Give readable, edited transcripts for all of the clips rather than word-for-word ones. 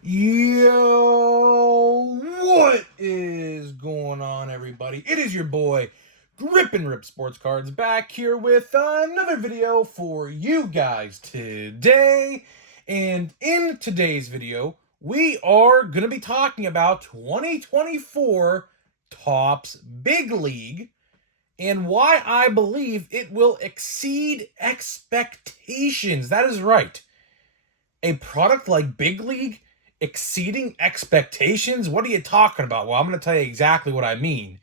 Yo, what is going on, everybody? It is your boy, Grip and Rip Sports Cards, back here with another video for you guys today. And in today's video, we are going to be talking about 2024 Topps Big League and why I believe it will exceed expectations. That is right. A product like Big League exceeding expectations? What are you talking about? Well, I'm going to tell you exactly what I mean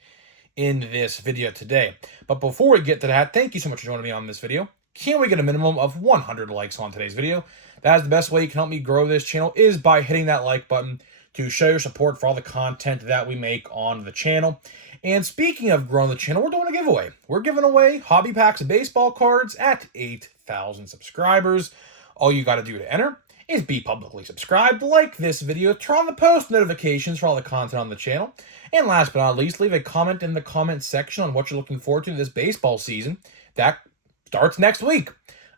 in this video today. But before we get to that, thank you so much for joining me on this video. Can we get a minimum of 100 likes on today's video? That is the best way you can help me grow this channel, is by hitting that like button to show your support for all the content that we make on the channel. And speaking of growing the channel, we're doing a giveaway. We're giving away hobby packs of baseball cards at 8,000 subscribers. All you got to do to enter is be publicly subscribed, like this video, turn on the post notifications for all the content on the channel, and last but not least, leave a comment in the comment section on what you're looking forward to this baseball season. That starts next week.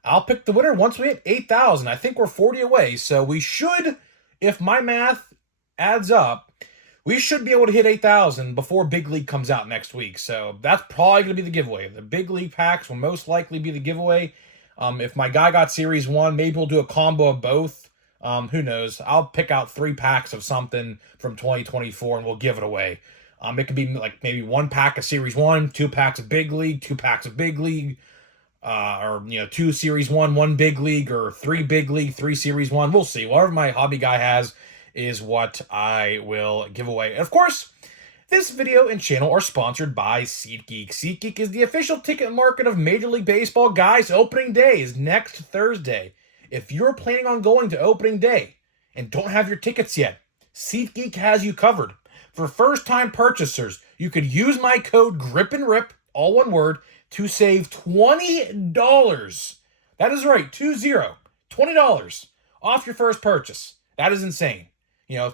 I'll pick the winner once we hit 8,000. I think we're 40 away, so we should, if my math adds up, we should be able to hit 8,000 before Big League comes out next week. So that's probably going to be the giveaway. The Big League packs will most likely be the giveaway. If my guy got Series 1, maybe we'll do a combo of both. Who knows? I'll pick out 3 packs of something from 2024 and we'll give it away. It could be like maybe 1 pack of Series 1, 2 packs of Big League, 2 packs of Big League, or 2 Series 1, 1 Big League, or 3 Big League, 3 Series 1. We'll see. Whatever my hobby guy has is what I will give away. And of course, this video and channel are sponsored by SeatGeek. SeatGeek is the official ticket market of Major League Baseball. Guys, opening day is next Thursday. If you're planning on going to opening day and don't have your tickets yet, SeatGeek has you covered. For first-time purchasers, you could use my code GRIPANDRIP, all one word, to save $20. That is right, 20, $20 off your first purchase. That is insane.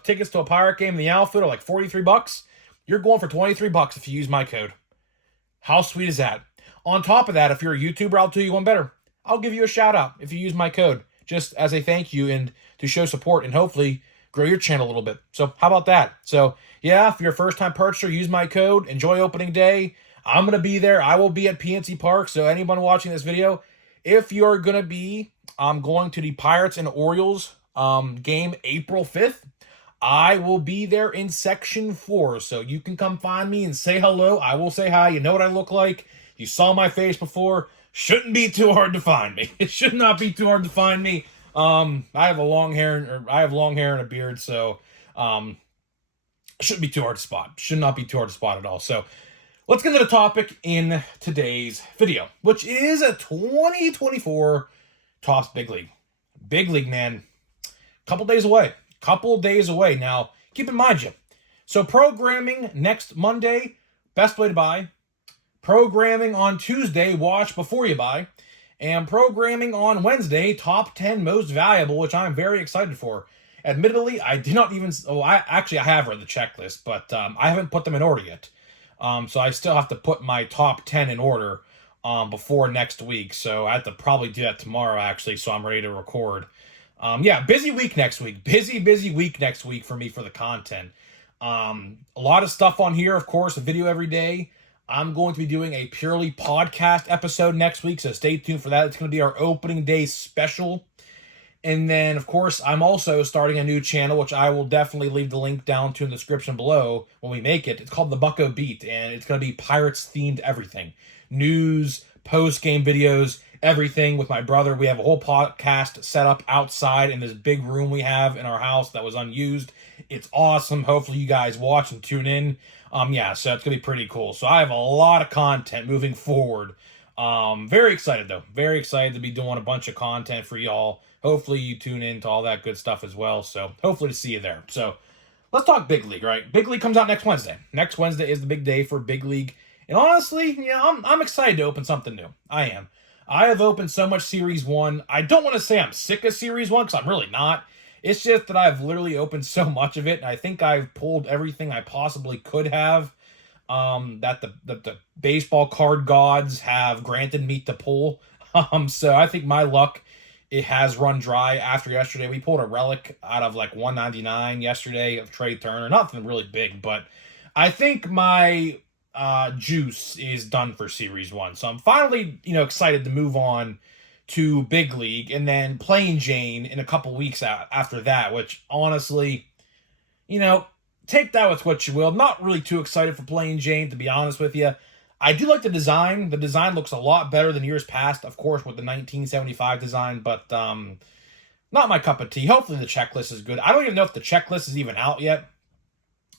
Tickets to a Pirate game in the outfield are like $43. You're going for $23 if you use my code. How sweet is that? On top of that, if you're a YouTuber, I'll do you one better. I'll give you a shout out if you use my code, just as a thank you and to show support and hopefully grow your channel a little bit. So how about that? So yeah, if you're a first time purchaser, use my code. Enjoy opening day. I'm going to be there. I will be at PNC Park. So anyone watching this video, if you're going to be going to the Pirates and Orioles game April 5th, I will be there in Section 4, so you can come find me and say hello. I will say hi. You know what I look like. You saw my face before. Shouldn't be too hard to find me. It should not be too hard to find me. I have long hair and a beard, so it shouldn't be too hard to spot. Should not be too hard to spot at all. So let's get into the topic in today's video, which is a 2024 Topps Big League. Big League, man. Couple days away. Now, keep in mind, so programming next Monday, best way to buy. Programming on Tuesday, watch before you buy. And programming on Wednesday, top 10 most valuable, which I'm very excited for. Admittedly, I did not even, I have read the checklist, but I haven't put them in order yet. So I still have to put my top 10 in order before next week. So I have to probably do that tomorrow, actually, so I'm ready to record. Busy week next week. Busy week next week for me for the content. A lot of stuff on here, of course, a video every day. I'm going to be doing a purely podcast episode next week, so stay tuned for that. It's going to be our opening day special. And then, of course, I'm also starting a new channel, which I will definitely leave the link down to in the description below when we make it. It's called The Bucko Beat, and it's going to be Pirates-themed everything. News, post-game videos, everything with my brother. We have a whole podcast set up outside in this big room we have in our house that was unused. It's awesome. Hopefully you guys watch and tune in. So it's going to be pretty cool. So I have a lot of content moving forward. Very excited, though. Very excited to be doing a bunch of content for y'all. Hopefully you tune in to all that good stuff as well. So hopefully to see you there. So let's talk Big League, right? Big League comes out next Wednesday. Next Wednesday is the big day for Big League. And honestly, I'm excited to open something new. I am. I have opened so much Series 1. I don't want to say I'm sick of Series 1 because I'm really not. It's just that I've literally opened so much of it, and I think I've pulled everything I possibly could have that the baseball card gods have granted me to pull. So I think my luck it has run dry after yesterday. We pulled a relic out of like 199 yesterday of Trey Turner. Nothing really big, but I think my juice is done for Series 1. So I'm finally, excited to move on to Big League and then Plain Jane in a couple weeks after that, which honestly, take that with what you will. I'm not really too excited for Plain Jane, to be honest with you. I do like the design. The design looks a lot better than years past, of course, with the 1975 design, but not my cup of tea. Hopefully the checklist is good. I don't even know if the checklist is even out yet,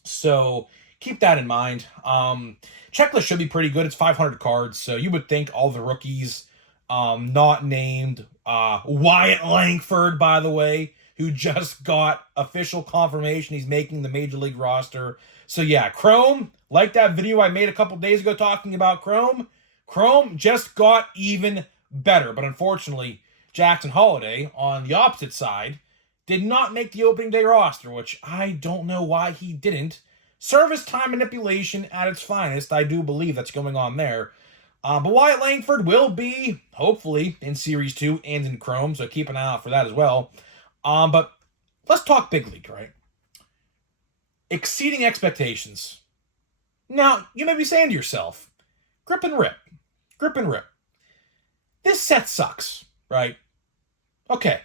so keep that in mind. Checklist should be pretty good. It's 500 cards, so you would think all the rookies not named Wyatt Langford, by the way, who just got official confirmation he's making the Major League roster. So yeah, Chrome, like that video I made a couple days ago talking about Chrome just got even better. But unfortunately, Jackson Holliday, on the opposite side, did not make the opening day roster, which I don't know why he didn't. Service time manipulation at its finest, I do believe that's going on there. But Wyatt Langford will be, hopefully, in Series 2 and in Chrome, so keep an eye out for that as well. But let's talk Big League, right? Exceeding expectations. Now, you may be saying to yourself, grip and rip. This set sucks, right? Okay,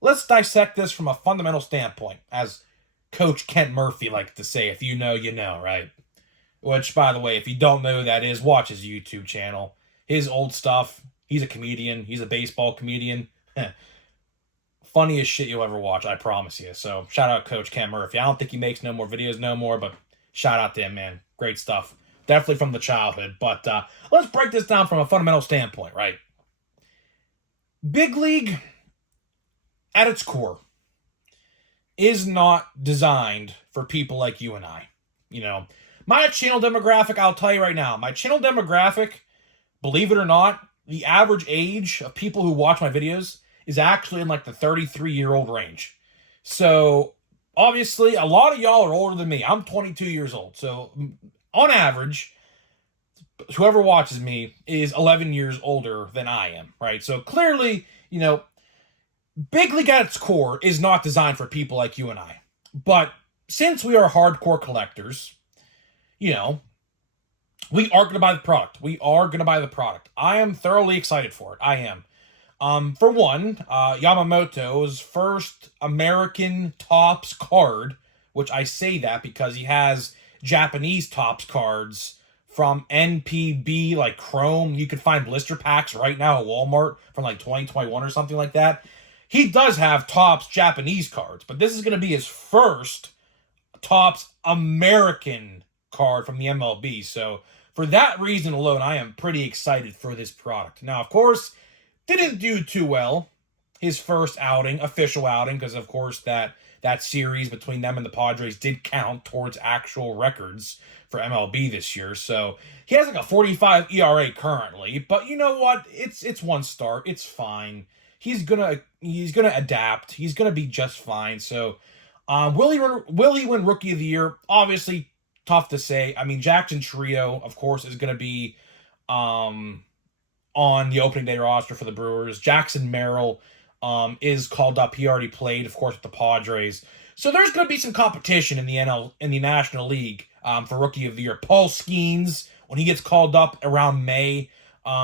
let's dissect this from a fundamental standpoint, as Coach Kent Murphy likes to say, if you know, you know, right? Which, by the way, if you don't know who that is, watch his YouTube channel. His old stuff, he's a comedian. He's a baseball comedian. Funniest shit you'll ever watch, I promise you. So, shout out Coach Kent Murphy. I don't think he makes no more videos no more, but shout out to him, man. Great stuff. Definitely from the childhood. But let's break this down from a fundamental standpoint, right? Big League, at its core, is not designed for people like you and I. My channel demographic, I'll tell you right now, my channel demographic, believe it or not, the average age of people who watch my videos is actually in like the 33-year-old range. So, obviously, a lot of y'all are older than me. I'm 22 years old. So, on average, whoever watches me is 11 years older than I am, right? So, clearly, Big League at its core is not designed for people like you and I. But since we are hardcore collectors, we are going to buy the product. I am thoroughly excited for it. I am. For one, Yamamoto's first American Topps card, which I say that because he has Japanese Topps cards from NPB, like Chrome. You could find blister packs right now at Walmart from like 2021 or something like that. He does have Topps Japanese cards, but this is going to be his first Topps American card from the MLB. So for that reason alone, I am pretty excited for this product. Now, of course, didn't do too well his first outing, official outing, because of course that series between them and the Padres did count towards actual records for MLB this year. So he has like a 45 ERA currently, but you know what? It's one start. It's fine. He's gonna adapt. He's gonna be just fine. So will he win Rookie of the Year? Obviously, tough to say. I mean, Jackson Trio, of course, is gonna be on the opening day roster for the Brewers. Jackson Merrill is called up. He already played, of course, with the Padres. So there's going to be some competition in the National League for Rookie of the Year. Paul Skeens, when he gets called up around May,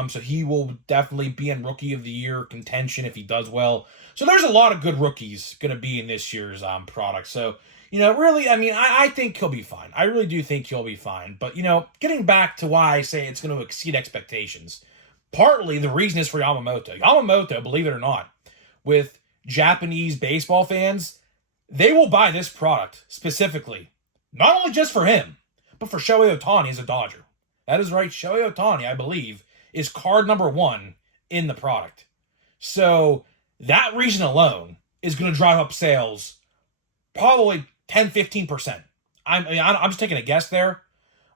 so he will definitely be in Rookie of the Year contention if he does well. So there's a lot of good rookies going to be in this year's product. So, really, I mean, I think he'll be fine. I really do think he'll be fine. But, getting back to why I say it's going to exceed expectations, partly the reason is for Yamamoto. Yamamoto, believe it or not, with Japanese baseball fans, they will buy this product specifically, not only just for him, but for Shohei Ohtani as a Dodger. That is right, Shohei Ohtani, I believe, is card number 1 in the product. So that reason alone is going to drive up sales probably 10-15%. I'm just taking a guess there,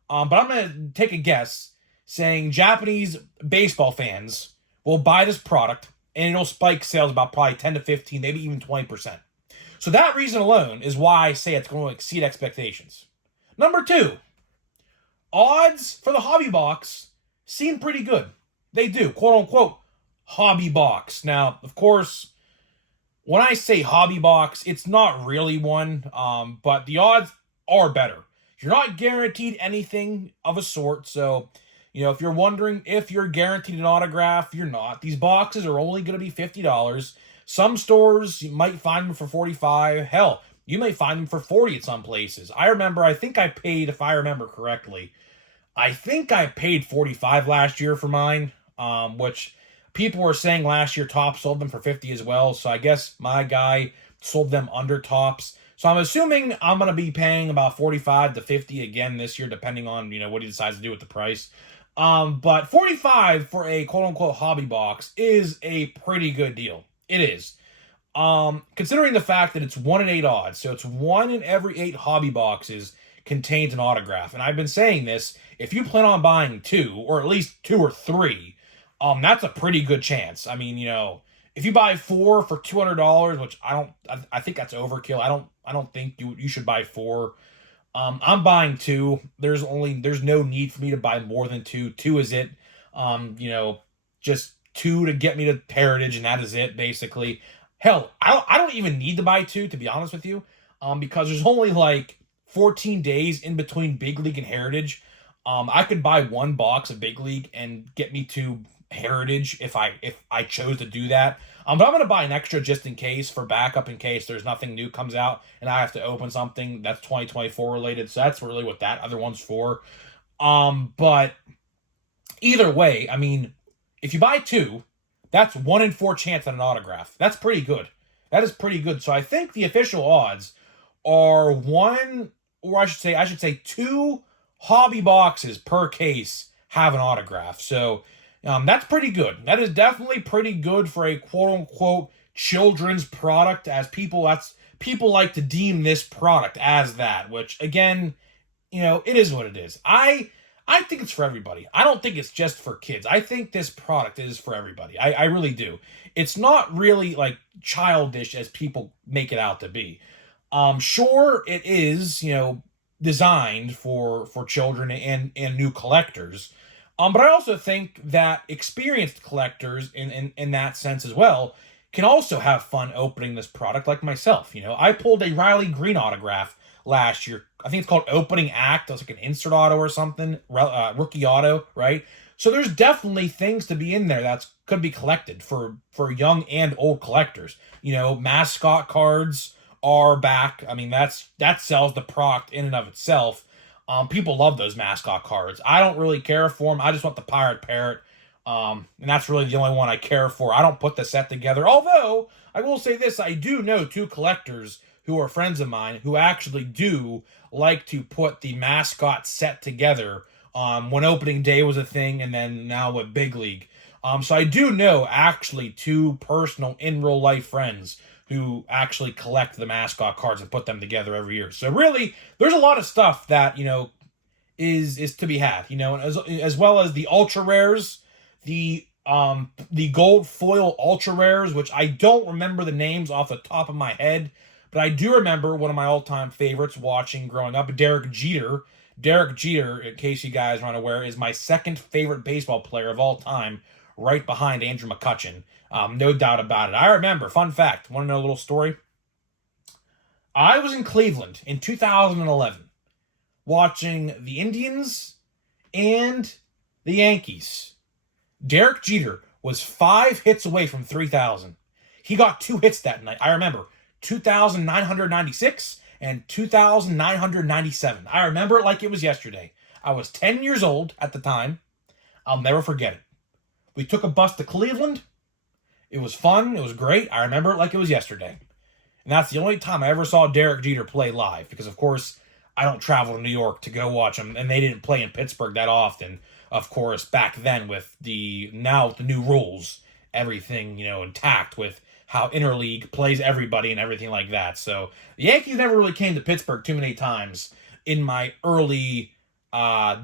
but I'm going to take a guess saying Japanese baseball fans will buy this product and it'll spike sales about probably 10 to 15, maybe even 20%. So that reason alone is why I say it's going to exceed expectations. Number 2, odds for the hobby box seem pretty good. They do, quote unquote, hobby box. Now, of course, when I say hobby box, it's not really one, but the odds are better. You're not guaranteed anything of a sort, so if you're wondering if you're guaranteed an autograph, you're not. These boxes are only going to be $50. Some stores you might find them for 45. Hell, you may find them for 40 at some places. I think I paid, if I remember correctly, I think I paid 45 last year for mine, which people were saying last year Topps sold them for 50 as well. So I guess my guy sold them under Topps. So I'm assuming I'm going to be paying about 45 to 50 again this year, depending on, what he decides to do with the price. But 45 for a quote-unquote hobby box is a pretty good deal. It is. Considering the fact that it's 1 in 8 odds, so it's 1 in every 8 hobby boxes contains an autograph. And I've been saying this, if you plan on buying 2, or at least 2 or 3, that's a pretty good chance. I mean, if you buy 4 for $200, which I think that's overkill. I don't think you should buy 4. I'm buying 2. There's no need for me to buy more than 2. 2 is it. Just 2 to get me to Heritage, and that is it, basically. Hell, I don't even need to buy 2, to be honest with you, because there's only like 14 days in between Big League and Heritage. I could buy 1 box of Big League and get me to Heritage if I chose to do that. But I'm going to buy an extra just in case, for backup, in case there's nothing new comes out and I have to open something that's 2024 related. So that's really what that other one's for. But either way, I mean, if you buy 2, that's 1 in 4 chance at an autograph. That's pretty good. That is pretty good. So I think the official odds are 1, or I should say 2 hobby boxes per case have an autograph. So that's pretty good. That is definitely pretty good for a quote-unquote children's product, as people like to deem this product as that, which, again, it is what it is. I think it's for everybody. I don't think it's just for kids. I think this product is for everybody. I really do. It's not really like childish as people make it out to be. Sure, it is, designed for children and new collectors. But I also think that experienced collectors in that sense as well can also have fun opening this product, like myself. I pulled a Riley Green autograph last year. I think it's called Opening Act. It's like an insert auto or something, rookie auto, right? So there's definitely things to be in there that could be collected for young and old collectors. Mascot cards are back. I mean, that sells the product in and of itself. People love those mascot cards. I don't really care for them. I just want the Pirate Parrot. And that's really the only one I care for. I don't put the set together. Although, I will say this, I do know 2 collectors who are friends of mine who actually do like to put the mascot set together when opening day was a thing, and then now with Big League. So I do know actually 2 personal in real life friends who actually collect the mascot cards and put them together every year. So really, there's a lot of stuff that, is to be had, and as well as the ultra rares, the gold foil ultra rares, which I don't remember the names off the top of my head, but I do remember one of my all-time favorites watching growing up, Derek Jeter. Derek Jeter, in case you guys aren't aware, is my second favorite baseball player of all time, right behind Andrew McCutchen. No doubt about it. I remember, fun fact, want to know a little story? I was in Cleveland in 2011 watching the Indians and the Yankees. Derek Jeter was 5 hits away from 3,000. He got 2 hits that night. I remember 2,996 and 2,997. I remember it like it was yesterday. I was 10 years old at the time. I'll never forget it. We took a bus to Cleveland. It was fun. It was great. I remember it like it was yesterday. And that's the only time I ever saw Derek Jeter play live, because, of course, I don't travel to New York to go watch him, and they didn't play in Pittsburgh that often. Of course, back then with the new rules, everything, intact with how interleague plays everybody and everything like that. So the Yankees never really came to Pittsburgh too many times in my early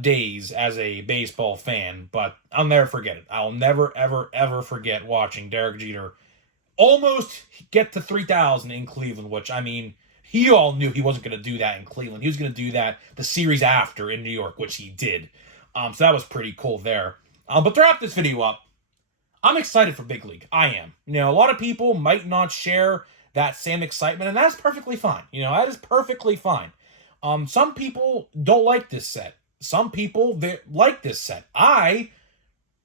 days as a baseball fan, but I'll never forget it. I'll never, ever, ever forget watching Derek Jeter almost get to 3,000 in Cleveland, which, I mean, he all knew he wasn't going to do that in Cleveland. He was going to do that the series after in New York, which he did. So that was pretty cool there. But to wrap this video up, I'm excited for Big League. I am. You know, a lot of people might not share that same excitement, and that's perfectly fine. You know, that is perfectly fine. Some people don't like this set. Some people they like this set. I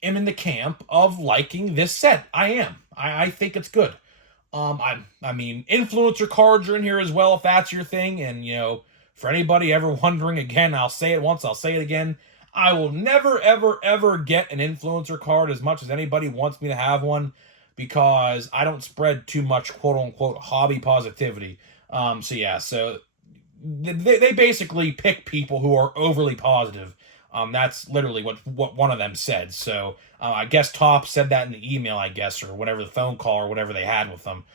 am in the camp of liking this set. I am. I think it's good. I mean, influencer cards are in here as well if that's your thing. And you know, for anybody ever wondering, again, I'll say it once, I'll say it again. I will never, ever, ever get an influencer card as much as anybody wants me to have one because I don't spread too much quote unquote hobby positivity. So they basically pick people who are overly positive. That's literally what one of them said. So I guess Top said that in the email, I guess, or whatever, the phone call or whatever they had with them.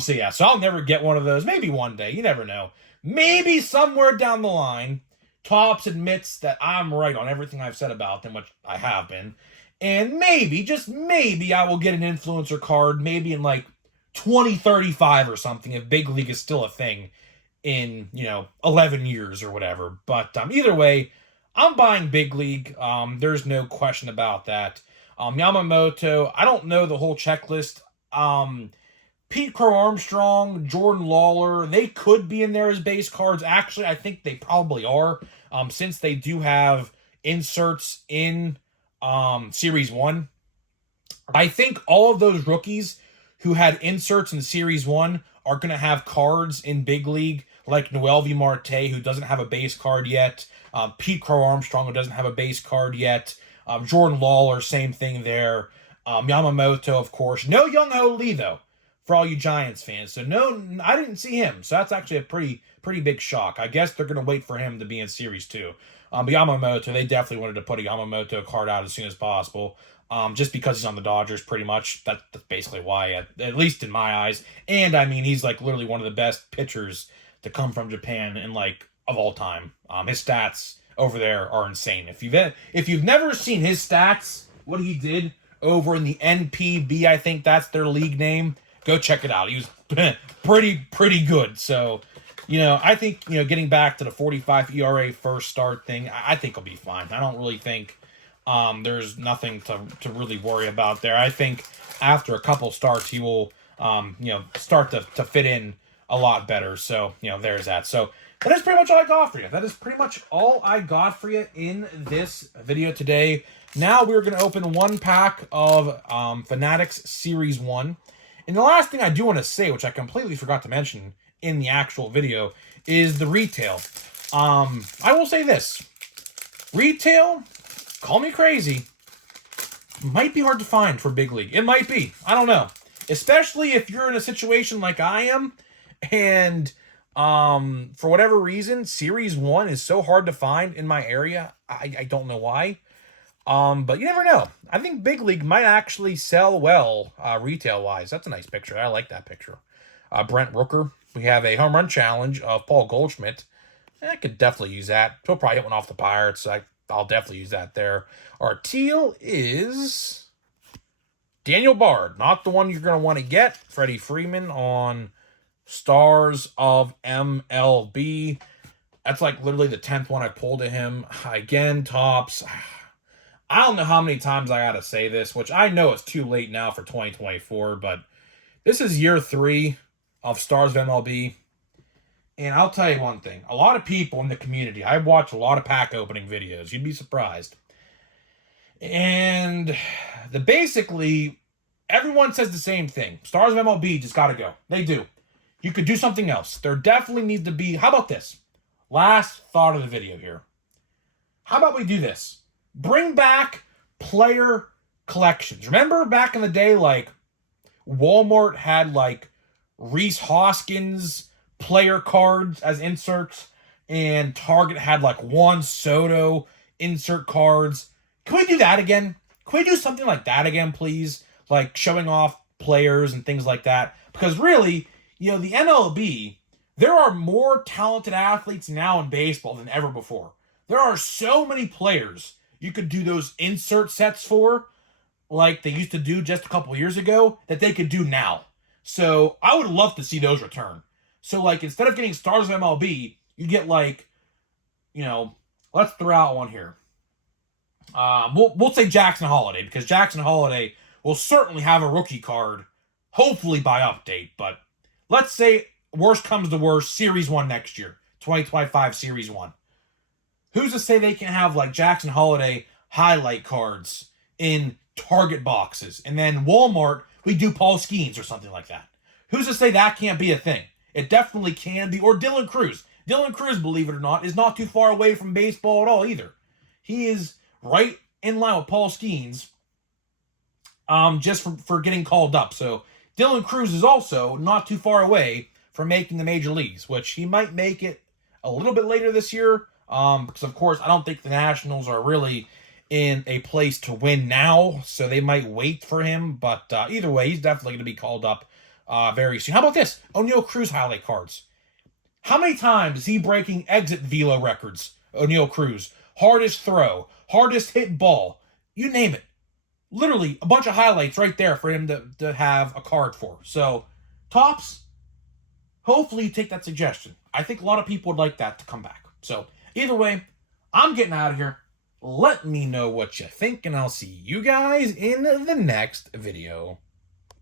So I'll never get one of those. Maybe one day, you never know. Maybe somewhere down the line, Tops admits that I'm right on everything I've said about them, which I have been. And maybe, just maybe, I will get an influencer card, maybe in like 2035 or something, if Big League is still a thing in, 11 years or whatever. But either way, I'm buying Big League. There's no question about that. Yamamoto, I don't know the whole checklist. Pete Crow Armstrong, Jordan Lawler, they could be in there as base cards. Actually, I think they probably are, since they do have inserts in Series 1. I think all of those rookies who had inserts in Series 1 are going to have cards in Big League, like Noelvi Marte, who doesn't have a base card yet, Pete Crow Armstrong, who doesn't have a base card yet, Jordan Lawler, same thing there, Yamamoto, of course. No Young-Ho Lee, though, for all you Giants fans. So no, I didn't see him. So that's actually a pretty big shock. I guess they're going to wait for him to be in Series 2. But Yamamoto, they definitely wanted to put a Yamamoto card out as soon as possible. Just because he's on the Dodgers, pretty much. That's basically why, at least in my eyes. And, I mean, he's, like, literally one of the best pitchers to come from Japan in, like, of all time. His stats over there are insane. If you've never seen his stats, what he did over in the NPB, I think that's their league name, go check it out. He was pretty good. So, I think, getting back to the 45 ERA first start thing, I think he'll be fine. I don't really think there's nothing to really worry about there. I think after a couple starts, he will, start to fit in a lot better. So, there's that. So that is pretty much all I got for you. That is pretty much all I got for you in this video today. Now we're going to open one pack of Fanatics Series 1. And the last thing I do want to say, which I completely forgot to mention in the actual video, is the retail. I will say this. Retail, call me crazy, might be hard to find for Big League. It might be. I don't know. Especially if you're in a situation like I am, and for whatever reason, Series 1 is so hard to find in my area. I don't know why. But you never know. I think Big League might actually sell well, retail-wise. That's a nice picture. I like that picture. Brent Rooker. We have a home run challenge of Paul Goldschmidt. I could definitely use that. He'll probably hit one off the Pirates, so I'll definitely use that there. Our teal is Daniel Bard. Not the one you're going to want to get. Freddie Freeman on Stars of MLB. That's like literally the 10th one I pulled to him. Again, Tops. I don't know how many times I gotta say this, which I know it's too late now for 2024, but this is year 3 of Stars of MLB. And I'll tell you one thing. A lot of people in the community, I watch a lot of pack opening videos. You'd be surprised. And basically, everyone says the same thing. Stars of MLB just gotta go. They do. You could do something else. There definitely needs to be... How about this? Last thought of the video here. How about we do this? Bring back player collections. Remember back in the day, like, Walmart had, like, Rhys Hoskins player cards as inserts, and Target had, like, Juan Soto insert cards. Can we do that again? Can we do something like that again, please? Like, showing off players and things like that. Because really, the MLB, there are more talented athletes now in baseball than ever before. There are so many players you could do those insert sets for, like they used to do just a couple years ago, that they could do now. So I would love to see those return. So, like, instead of getting Stars of MLB, you get, like, let's throw out one here. We'll say Jackson Holiday, because Jackson Holiday will certainly have a rookie card, hopefully by update. But let's say worst comes to worst, Series 1 next year, 2025 Series 1. Who's to say they can have like Jackson Holiday highlight cards in Target boxes, and then Walmart, we do Paul Skeens or something like that? Who's to say that can't be a thing? It definitely can be. Or Dylan Cruz. Dylan Cruz, believe it or not, is not too far away from baseball at all either. He is right in line with Paul Skeens, just for getting called up. So Dylan Cruz is also not too far away from making the major leagues, which he might make it a little bit later this year. Because of course, I don't think the Nationals are really in a place to win now, so they might wait for him. But either way, he's definitely going to be called up very soon. How about this? Oneil Cruz highlight cards. How many times is he breaking exit velo records? Oneil Cruz. Hardest throw, hardest hit ball, you name it. Literally a bunch of highlights right there for him to have a card for. So, Topps, hopefully you take that suggestion. I think a lot of people would like that to come back. So, either way, I'm getting out of here. Let me know what you think, and I'll see you guys in the next video.